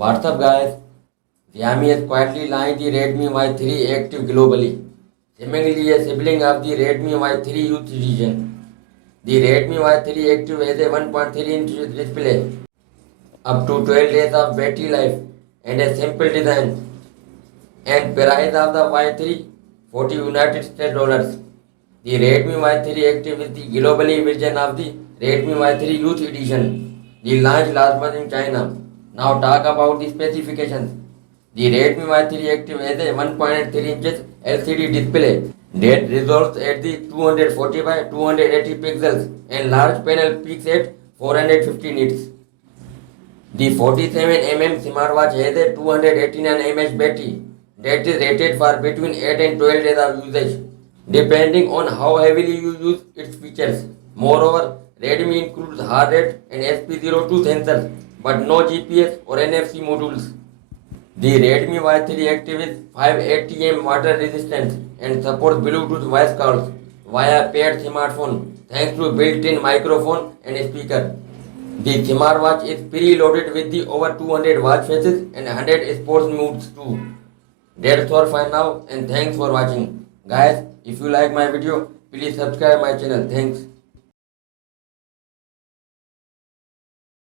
What's up, guys? Xiaomi has quietly launched the Redmi Y3 Active globally, seemingly a sibling of the Redmi Y3 Youth Edition. The Redmi Y3 Active has a 1.3-inch display, up to 12 days of battery life, and a simple design. And price of the Y3 40 United States dollars. The Redmi Y3 Active is the globally version of the Redmi Y3 Youth Edition. The launch last month in China. Now talk about the specifications. The Redmi Y3 Active has a 1.3 inches LCD display that resolves at the 240 by 280 pixels and large panel peaks at 450 nits. The 47 smartwatch has a 289 mAh battery that is rated for between 8 and 12 days of usage, depending on how heavily you use its features. Moreover, Redmi includes heart rate and SP02 sensors, but no GPS or NFC modules. The Redmi Y3 Active is 580 water resistant and supports Bluetooth voice calls via paired smartphone thanks to built-in microphone and speaker. The smartwatch is preloaded with the over 200 watch faces and 100 sports modes too. That's all for now and thanks for watching. Guys, if you like my video, please subscribe my channel. Thanks.